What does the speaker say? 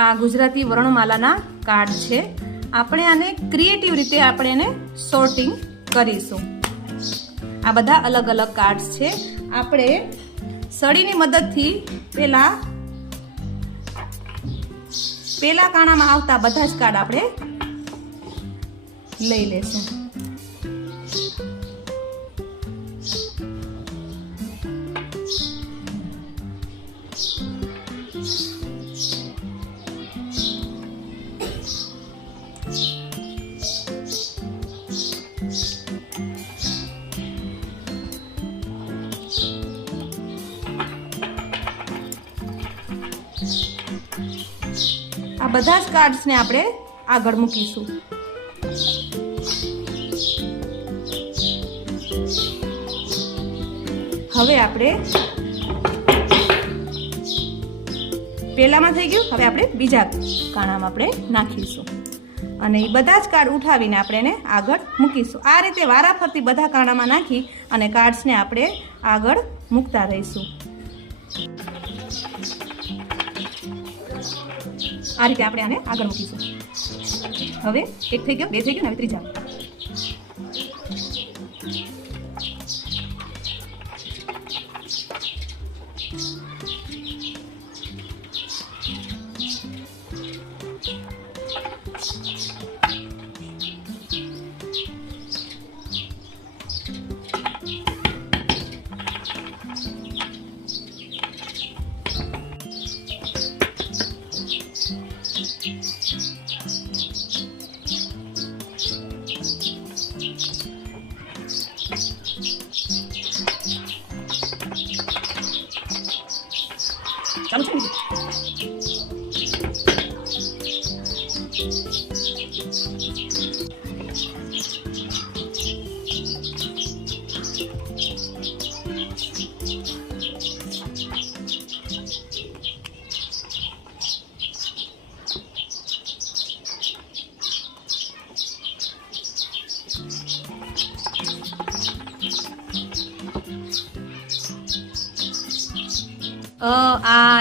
આ ગુજરાતી વર્ણમાલાના કાર્ડ છે. આપણે આને ક્રિએટિવ રીતે આપણે એને સોર્ટિંગ કરીશું. આ બધા અલગ અલગ કાર્ડ્સ છે. આપણે સળીની મદદથી પેલા કાણામાં આવતા બધા જ કાર્ડ આપણે લઈ લેશું. આ બધા જ કાર્ડ્સને આપણે આગળ મૂકીશું. હવે આપણે પેલામાં થઈ ગયું. હવે આપણે બીજા કાણામાં આપણે નાખીશું અને એ બધા જ કાર્ડ ઉઠાવીને આપણે એને આગળ મૂકીશું. આ રીતે વારાફરતી બધા કાણામાં નાખી અને કાર્ડ્સને આપણે આગળ મૂકતા રહીશું. આ રીતે આપણે આને આગળ મૂકીશું. હવે એક થઈ ગયો, બે થઈ ગયો, હવે ત્રીજા. ચાલુ છે. આ